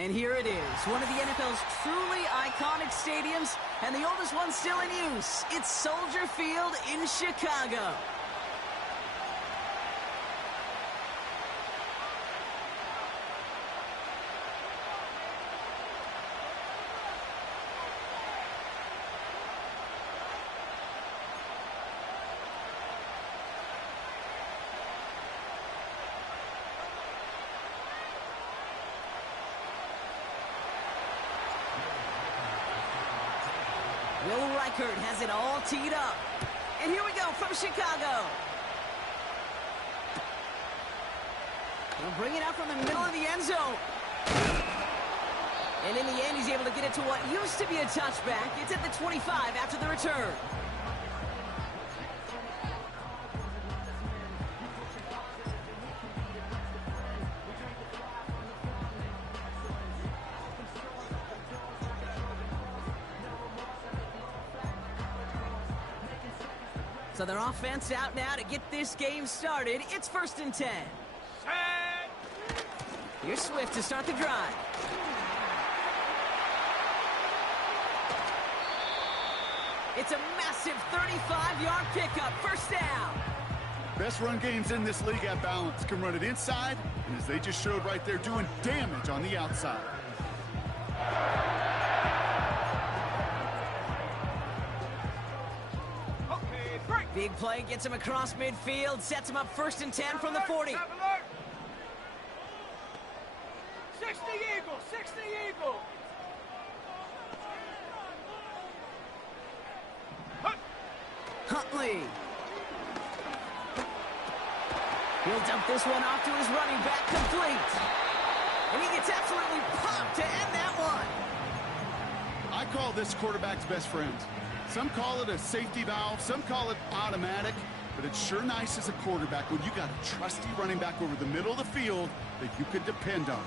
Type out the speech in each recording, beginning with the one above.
And here it is, one of the NFL's truly iconic stadiums, and the oldest one still in use. It's Soldier Field in Chicago. Will Reichert has it all teed up. And here we go from Chicago. He'll bring it out from the middle of the end zone. And in the end, he's able to get it to what used to be a touchback. It's at the 25 after the return. So their offense out now to get this game started. It's 1st and 10. Here's Swift to start the drive. It's a massive 35-yard pickup. 1st down. Best run games in this league at balance. Can run it inside, and as they just showed right there, doing damage on the outside. Big play gets him across midfield, sets him up 1st and 10 from the 40. 60 Eagle, 60 Eagle. Huntley. He'll dump this one off to his running back, complete. And he gets absolutely popped to end that one. I call this quarterback's best friend. Some call it a safety valve, some call it automatic, but it's sure nice as a quarterback when you got a trusty running back over the middle of the field that you can depend on.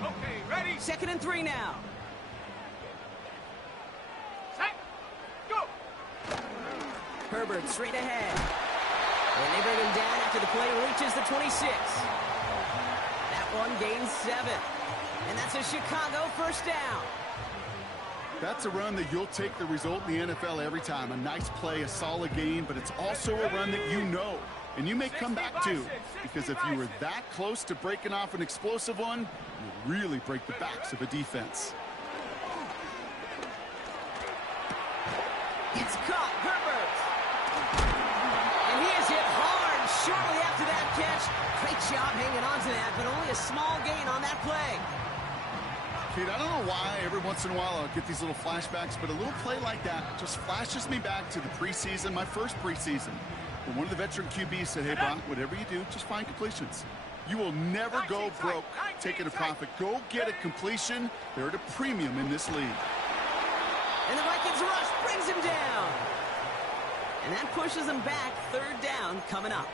Okay, ready? 2nd and 3 now. Set, go! Herbert straight ahead. And they bring him down after the play reaches the 26. That one gains 7. And that's a Chicago 1st down. That's a run that you'll take the result in the NFL every time. A nice play, a solid game, but it's also a run that you know. And you may come back to, because if you were that close to breaking off an explosive one, you really break the backs of a defense. It's caught, Herbert. And he is hit hard shortly after that catch. Great job hanging on to that, but only a small gain on that play. Kate, I don't know why every once in a while I'll get these little flashbacks, but a little play like that just flashes me back to the preseason, my first preseason. When one of the veteran QBs said, hey, Brock, whatever you do, just find completions. You will never go broke taking a profit. Go get a completion. They're at a premium in this league. And the Vikings rush brings him down. And that pushes him back. 3rd down coming up.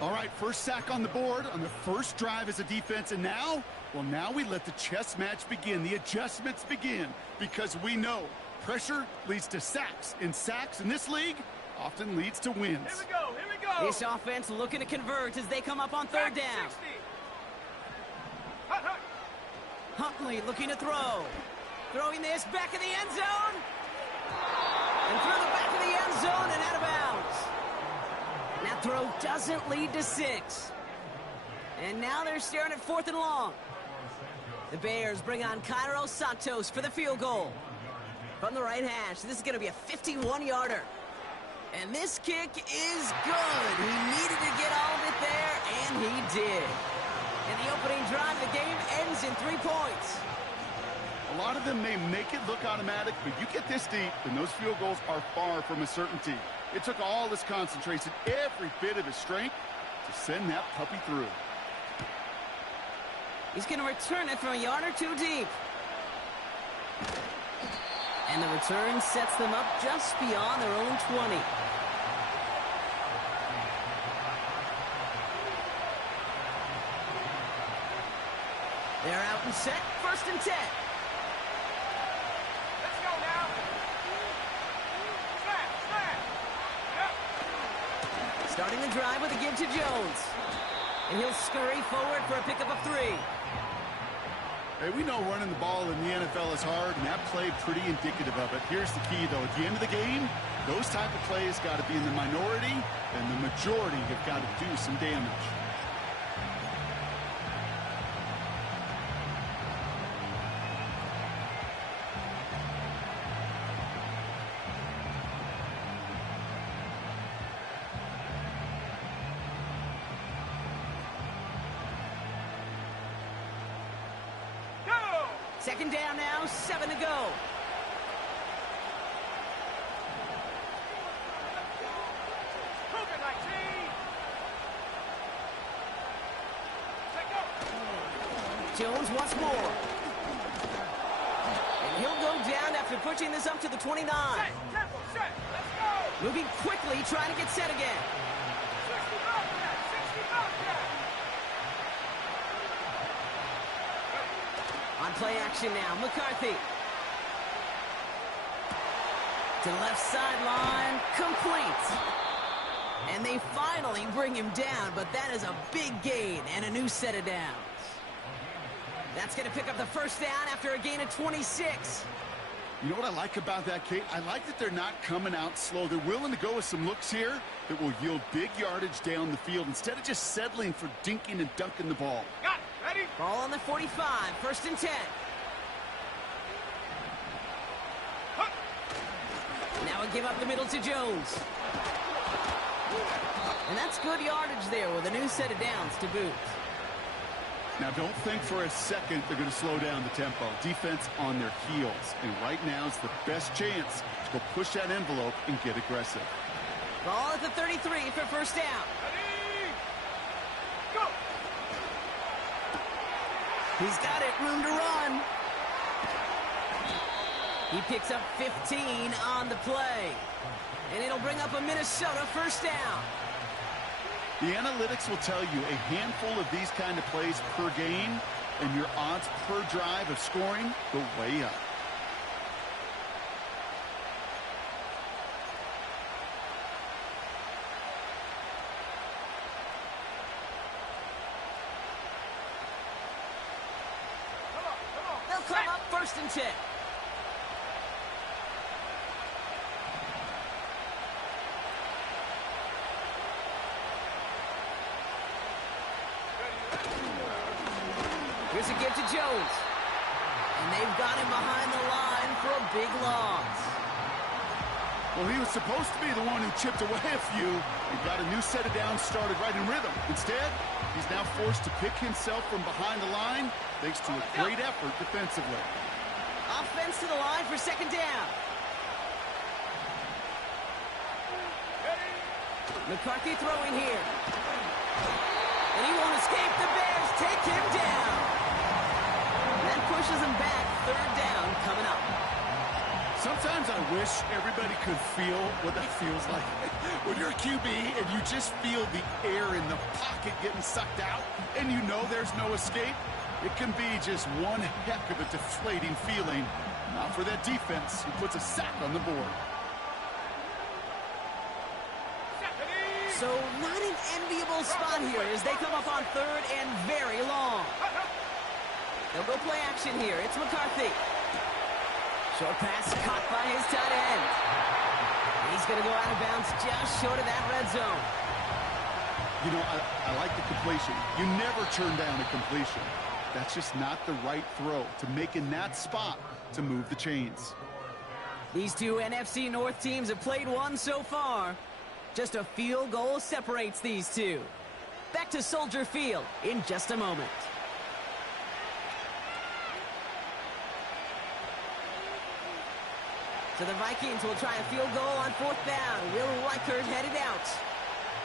All right, first sack on the board on the first drive as a defense. And now, well, now we let the chess match begin. The adjustments begin because we know pressure leads to sacks. And sacks in this league often leads to wins. Here we go, here we go. This offense looking to convert as they come up on 3rd down. 60. Hut, hut. Huntley looking to throw. Throwing this back in the end zone. And through the back of the end zone and out of bounds. That throw doesn't lead to 6. And now they're staring at 4th and long. The Bears bring on Cairo Santos for the field goal. From the right hash, this is going to be a 51-yarder. And this kick is good. He needed to get all of it there, and he did. And the opening drive of the game ends in 3 points. A lot of them may make it look automatic, but you get this deep, and those field goals are far from a certainty. It took all his concentration, every bit of his strength, to send that puppy through. He's going to return it from a yard or 2 deep. And the return sets them up just beyond their own 20. They're out and set, 1st and 10. Let's go now. Starting the drive with a give to Jones. And he'll scurry forward for a pickup of 3. Hey, we know running the ball in the NFL is hard, and that play pretty indicative of it. Here's the key, though. At the end of the game, those type of plays got to be in the minority, and the majority have got to do some damage. Second down now, 7 to go. Jones once more. And he'll go down after pushing this up to the 29. Set, careful, set, let's go! Moving quickly, trying to get set again. 60 Bobcat, 60 Bobcat! On play action now, McCarthy. To left sideline, complete. And they finally bring him down, but that is a big gain and a new set of downs. That's going to pick up the first down after a gain of 26. You know what I like about that, Kate? I like that they're not coming out slow. They're willing to go with some looks here that will yield big yardage down the field instead of just settling for dinking and dunking the ball. Got it, ready? Ball on the 45, first and 10. Now a give up the middle to Jones. And that's good yardage there with a new set of downs to boot. Now, don't think for a second they're going to slow down the tempo. Defense on their heels. And right now is the best chance to go push that envelope and get aggressive. Ball at the 33 for first down. Ready? Go! He's got it, room to run. He picks up 15 on the play. And it'll bring up a Minnesota first down. The analytics will tell you a handful of these kind of plays per game, and your odds per drive of scoring go way up. They'll come up first and 10. Here's a give to Jones. And they've got him behind the line for a big loss. Well, he was supposed to be the one who chipped away a few and got a new set of downs started right in rhythm. Instead, he's now forced to pick himself from behind the line thanks to a great effort defensively. Offense to the line for second down. McCarthy throwing here. And he won't escape. The Bears take him down. That pushes him back. Third down coming up. Sometimes I wish everybody could feel what that feels like. When you're a QB and you just feel the air in the pocket getting sucked out and you know there's no escape, it can be just one heck of a deflating feeling. Not for that defense who puts a sack on the board. So not an enviable spot here as they come up on third and very long. They'll go play action here. It's McCarthy. Short pass caught by his tight end. He's going to go out of bounds just short of that red zone. You know, I like the completion. You never turn down a completion. That's just not the right throw to make in that spot to move the chains. These two NFC North teams have played one so far. Just a field goal separates these two. Back to Soldier Field in just a moment. So the Vikings will try a field goal on fourth down. Will Reichert headed out.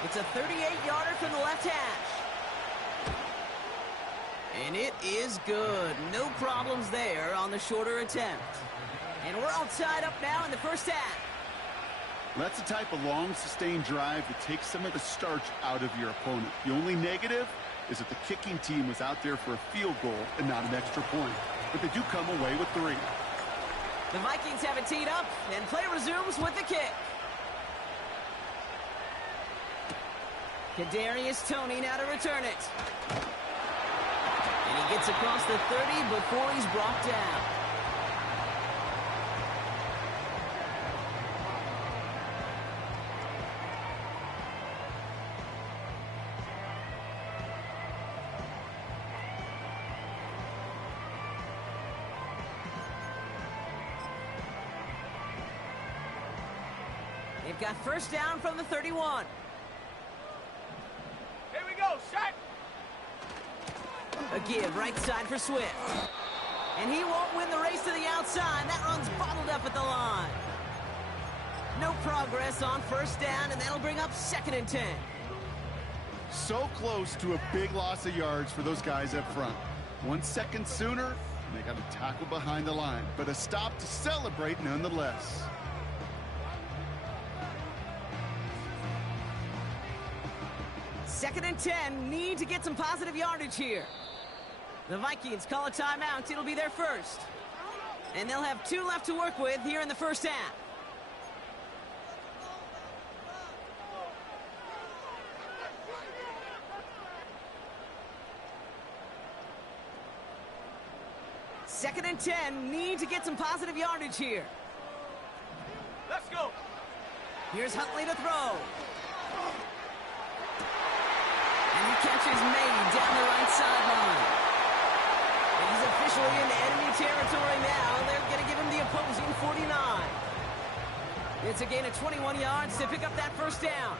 It's a 38-yarder from the left hash. And it is good. No problems there on the shorter attempt. And we're all tied up now in the first half. That's the type of long, sustained drive that takes some of the starch out of your opponent. The only negative is that the kicking team was out there for a field goal and not an extra point. But they do come away with 3. The Vikings have it teed up, and play resumes with the kick. Kadarius Toney now to return it. And he gets across the 30 before he's brought down. They've got first down from the 31. Here we go, set. A give right side for Swift. And he won't win the race to the outside. That run's bottled up at the line. No progress on first down, and that'll bring up 2nd and 10. So close to a big loss of yards for those guys up front. 1 second sooner, and they got a tackle behind the line. But a stop to celebrate nonetheless. Second and 10, need to get some positive yardage here. The Vikings call a timeout. It'll be their first. And they'll have 2 left to work with here in the first half. Second and 10, need to get some positive yardage here. Let's go. Here's Huntley to throw. And he catches May down the right sideline. He's officially in enemy territory now. They're going to give him the opposing 49. It's a gain of 21 yards to pick up that first down.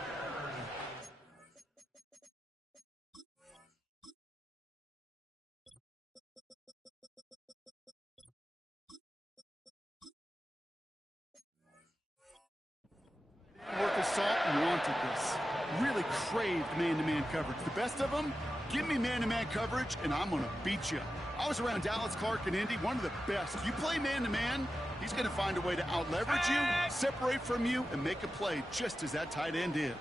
Worth of salt and wanted this. Really craved man-to-man coverage. The best of them, give me man-to-man coverage, and I'm going to beat you. I was around Dallas Clark and Indy, one of the best. You play man-to-man, he's going to find a way to out-leverage you, separate from you, and make a play just as that tight end did.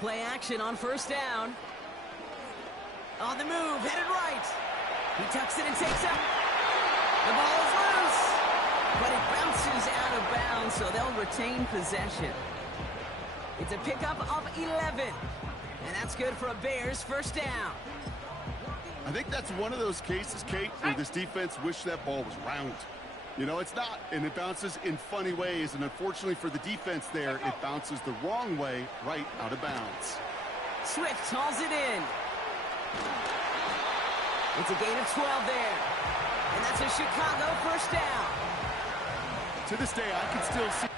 Play action on first down. On the move, headed right. He tucks it and takes up. The ball is loose, but it bounces out of bounds, so they'll retain possession. It's a pickup of 11, and that's good for a Bears first down. I think that's one of those cases, Kate, where this defense wished that ball was round. You know, it's not, and it bounces in funny ways, and unfortunately for the defense there, it bounces the wrong way right out of bounds. Swift hauls it in. It's a gain of 12 there. And that's a Chicago first down. To this day, I can still see.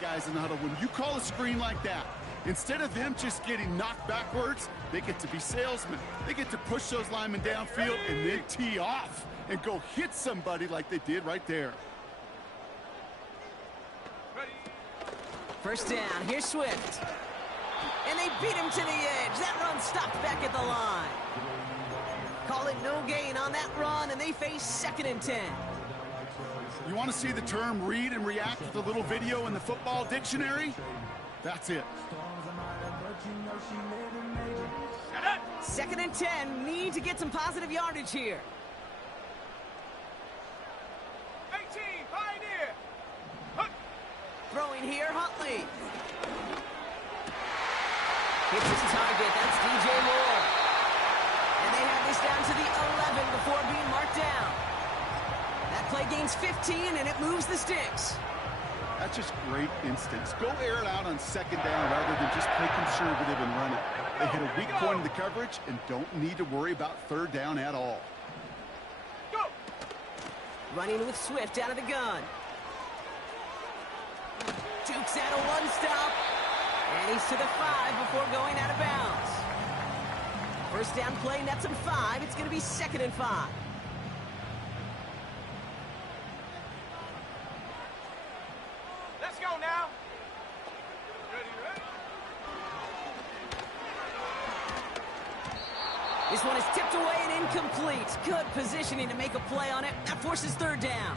Guys in the huddle, when you call a screen like that, instead of them just getting knocked backwards, they get to be salesmen. They get to push those linemen downfield and then tee off and go hit somebody like they did right there. First down, here's Swift. And they beat him to the edge. That run stopped back at the line. Call it no gain on that run, and they face 2nd and 10. You want to see the term read and react with a little video in the football dictionary? That's it. 2nd and 10, need to get some positive yardage here. 18, Pioneer. Throwing here, Huntley. Hits his target, that's DJ Moore. And they have this down to the 11 before being marked down. That play gains 15, and it moves the sticks. That's just great instincts. Go air it out on 2nd down rather than just play conservative and run it. They hit a weak point in the coverage and don't need to worry about 3rd down at all. Go. Running with Swift out of the gun. Dukes out a one-stop. And he's to the 5 before going out of bounds. First down play nets him 5. It's going to be 2nd and 5. Let's go now. Ready, ready? This one is tipped away and incomplete. Good positioning to make a play on it. That forces 3rd down.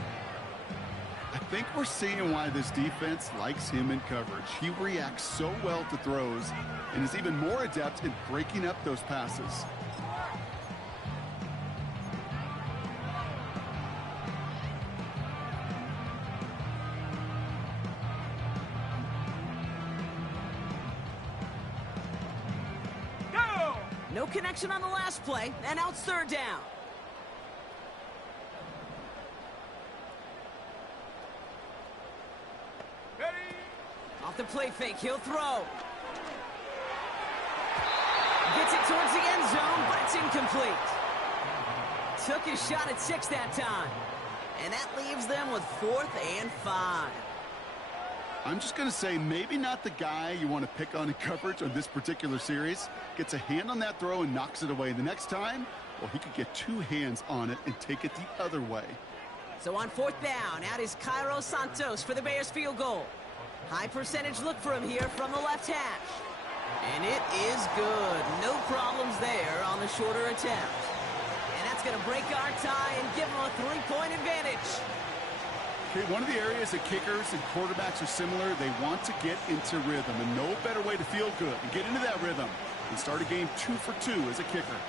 I think we're seeing why this defense likes him in coverage. He reacts so well to throws and is even more adept in breaking up those passes. Go! No connection on the last play, and now it's 3rd down. Ready? Off the play fake, he'll throw. Gets it towards the end zone, but it's incomplete. Took his shot at 6 that time. And that leaves them with 4th and 5. I'm just going to say maybe not the guy you want to pick on in coverage on this particular series. Gets a hand on that throw and knocks it away. The next time, well, he could get 2 hands on it and take it the other way. So on 4th down, out is Cairo Santos for the Bears field goal. High percentage look for him here from the left hash. And it is good. No problems there on the shorter attempt. And that's going to break our tie and give them a 3-point advantage. Okay, one of the areas that kickers and quarterbacks are similar, they want to get into rhythm. And no better way to feel good and get into that rhythm and start a game 2 for 2 as a kicker.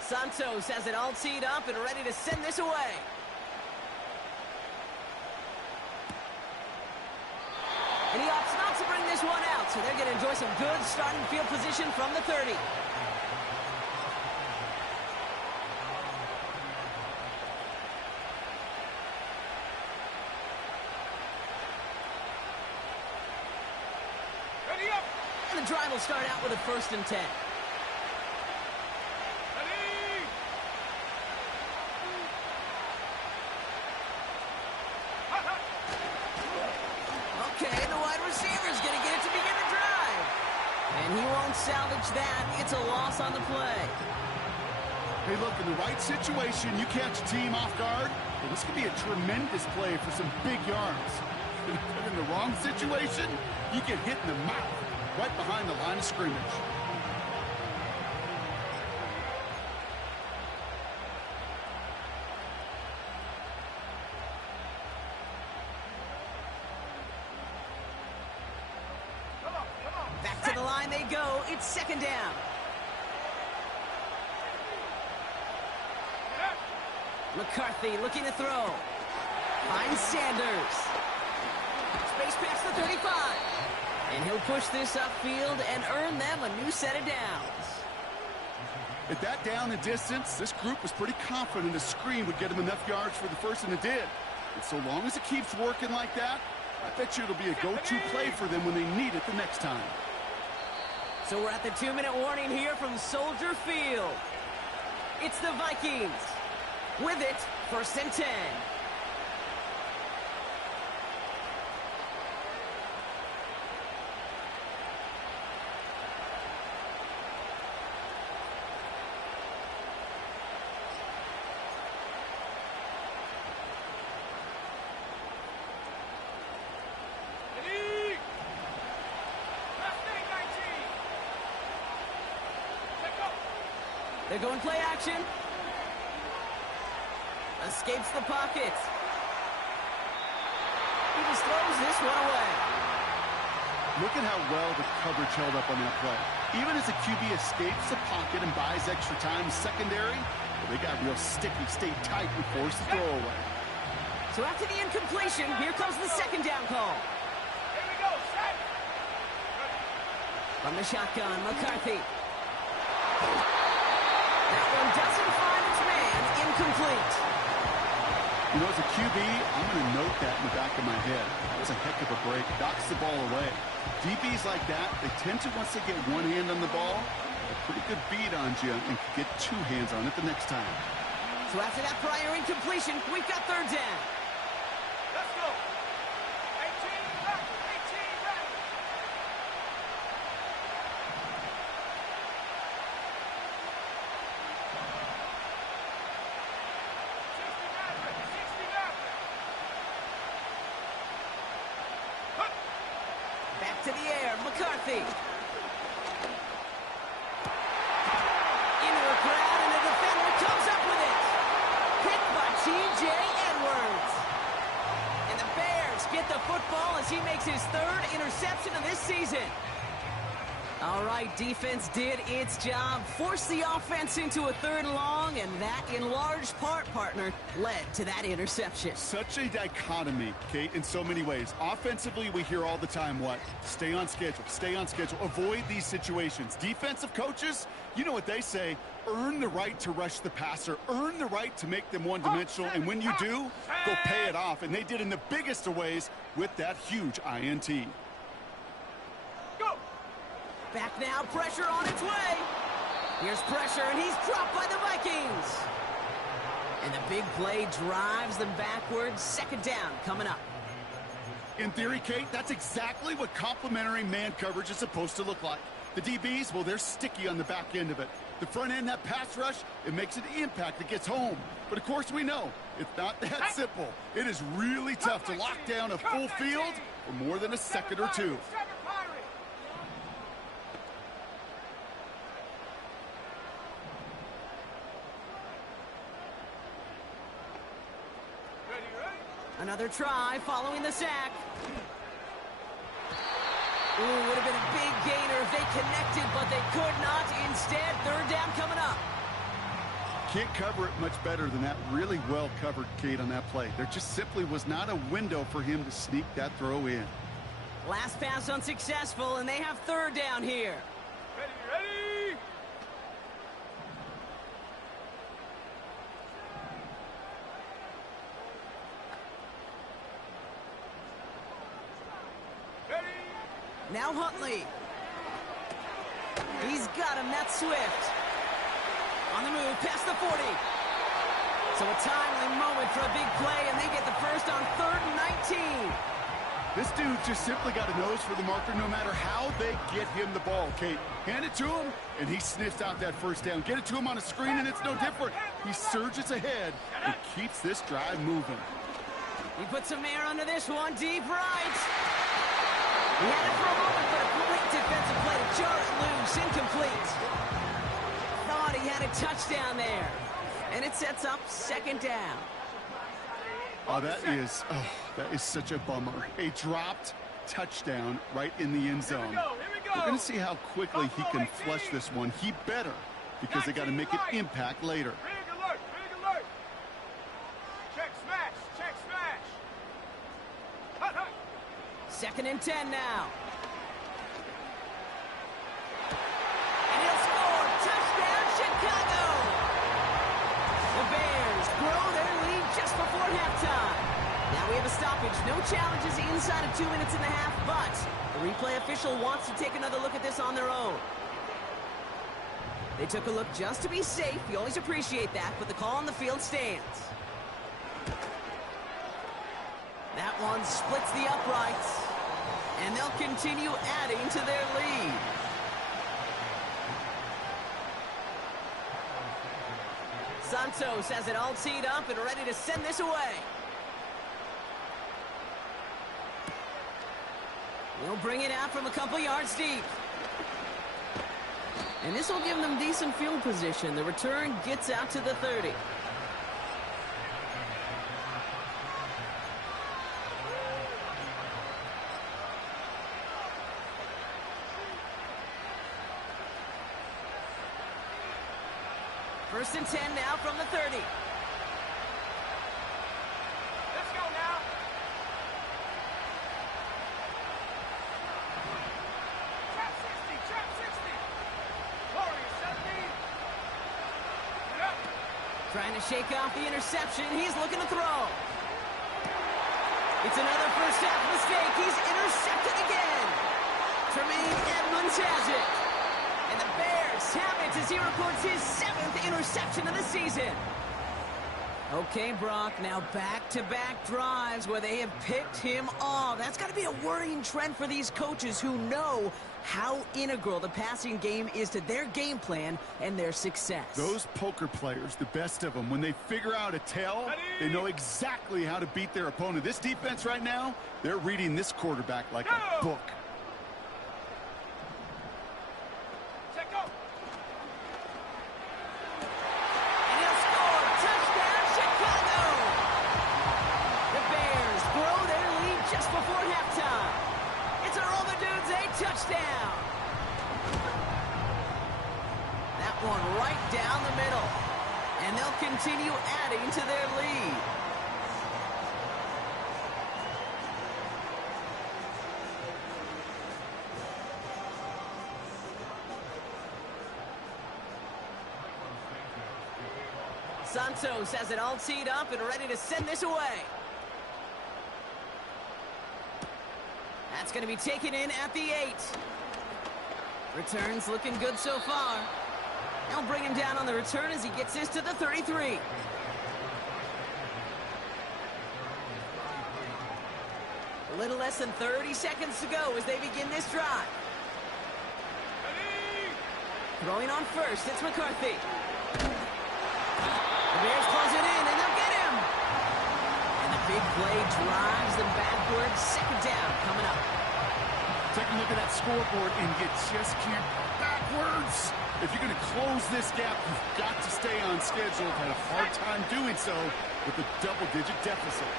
Santos has it all teed up and ready to send this away. And he opts not to bring this one out, so they're going to enjoy some good starting field position from the 30. Ready up! And the drive will start out with a 1st and 10. Ready! Okay, the wide receiver's going to get it to begin the drive. And he won't salvage that. It's a loss on the play. Hey, look, in the right situation, you catch a team off guard, well, this could be a tremendous play for some big yards. But in the wrong situation, you get hit in the mouth right behind the line of scrimmage. Come on, come on. Back to the line they go. It's 2nd down. Get up. McCarthy looking to throw. Finds Sanders. Space past the 35. And he'll push this upfield and earn them a new set of downs. At that down and distance, this group was pretty confident a screen would get him enough yards for the first, and it did. And so long as it keeps working like that, I bet you it'll be a go-to play for them when they need it the next time. So we're at the 2-minute warning here from Soldier Field. It's the Vikings. With it, 1st and 10. Ready! Last thing, 19. Let go. They're going play action. Escapes the pocket. He just throws this one away. Look at how well the coverage held up on that play. Even as the QB escapes the pocket and buys extra time secondary, well, they got real sticky, stayed tight, and forced the throw away. So after the incompletion, here comes the 2nd down call. Here we go, set. From the shotgun, McCarthy. That one doesn't find its man. Incomplete. You know, as a QB, I'm going to note that in the back of my head. That was a heck of a break. Knocks the ball away. DBs like that, they tend to, once they get one hand on the ball, a pretty good beat on you and can get 2 hands on it the next time. So after that prior incompletion, we've got 3rd down. Let's go. to the air. McCarthy. Into a crowd, and the defender comes up with it. Picked by T.J. Edwards. And the Bears get the football as he makes his third interception of this season. All right, defense did its job, forced the offense into a 3rd and long, and that, in large part, partner, led to that interception. Such a dichotomy, Kate, in so many ways. Offensively, we hear all the time what? Stay on schedule, avoid these situations. Defensive coaches, you know what they say, earn the right to rush the passer, earn the right to make them one-dimensional, and when you do, go pay it off. And they did in the biggest of ways with that huge INT. Back now, pressure on its way. Here's pressure, and he's dropped by the Vikings. And the big play drives them backwards. 2nd down coming up. In theory, Kate, that's exactly what complementary man coverage is supposed to look like. The DBs, well, they're sticky on the back end of it. The front end, that pass rush, it makes an impact. It gets home. But, of course, we know it's not that simple. It is really tough to lock down a full field for more than a second or two. Another try following the sack. Ooh, would have been a big gainer if they connected, but they could not. Instead, 3rd down coming up. Can't cover it much better than that. Really well covered, Kate, on that play. There just simply was not a window for him to sneak that throw in. Last pass unsuccessful, and they have 3rd down here. Ready! Now Huntley. He's got him. That's Swift. On the move, past the 40. So a timely moment for a big play, and they get the first on 3rd and 19. This dude just simply got a nose for the marker no matter how they get him the ball, Kate. Hand it to him, and he sniffs out that 1st down. Get it to him on a screen, and it's no different. He surges ahead and keeps this drive moving. He puts some air under this one, deep right. He had it for a moment, but a great defensive play to jar it loose, incomplete. Thought he had a touchdown there. And it sets up 2nd down. Oh, that is such a bummer. A dropped touchdown right in the end zone. We're going to see how quickly he can flush this one. He better, because they got to make an impact later. Big alert! Check smash! 2nd and 10 now. And he'll score. Touchdown, Chicago! The Bears grow their lead just before halftime. Now we have a stoppage. No challenges inside of 2 minutes and a half, but the replay official wants to take another look at this on their own. They took a look just to be safe. You always appreciate that, but the call on the field stands. That one splits the uprights, and they'll continue adding to their lead. Santos has it all teed up and ready to send this away. He'll bring it out from a couple yards deep. And this will give them decent field position. The return gets out to the 30. First and 10 now from the 30. Let's go now. Trap 60. Warrior 70. Get up. Trying to shake off the interception. He's looking to throw. It's another first half mistake. He's intercepted again. Tremaine Edmonds has it. And the Bears have it as he records his 7th interception of the season. Okay, Brock, now back-to-back drives where they have picked him off. That's got to be a worrying trend for these coaches who know how integral the passing game is to their game plan and their success. Those poker players, the best of them, when they figure out a tell, they know exactly how to beat their opponent. This defense right now, they're reading this quarterback like a book. one right down the middle. And they'll continue adding to their lead. Santos has it all teed up and ready to send this away. That's going to be taken in at the 8. Returns looking good so far. They'll bring him down on the return as he gets this to the 33. A little less than 30 seconds to go as they begin this drive. Throwing on first, it's McCarthy. The Bears close it in, and they'll get him. And the big play drives them backwards. Second down coming up. Take a look at that scoreboard, and you just can't backwards. If you're going to close this gap, you've got to stay on schedule. Had a hard time doing so with a double-digit deficit.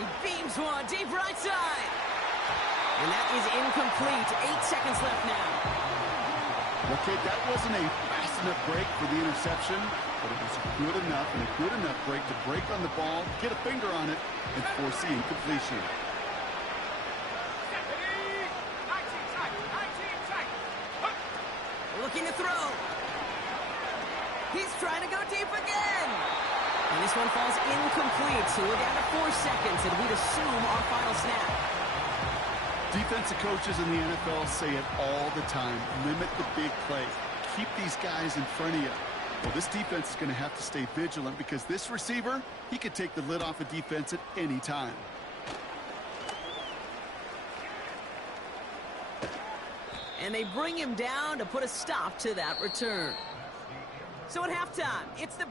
He beams one deep right side. And that is incomplete. 8 seconds left now. Okay, that wasn't a fast enough break for the interception, but it was good enough and a good enough break to break on the ball, get a finger on it, and force the incompletion. Looking to throw. He's trying to go deep again. And this one falls incomplete, so we're down to 4 seconds, and we'd assume our final snap. Defensive coaches in the NFL say it all the time. Limit the big play. Keep these guys in front of you. Well, this defense is going to have to stay vigilant because this receiver, he could take the lid off a defense at any time. And they bring him down to put a stop to that return. So at halftime, it's the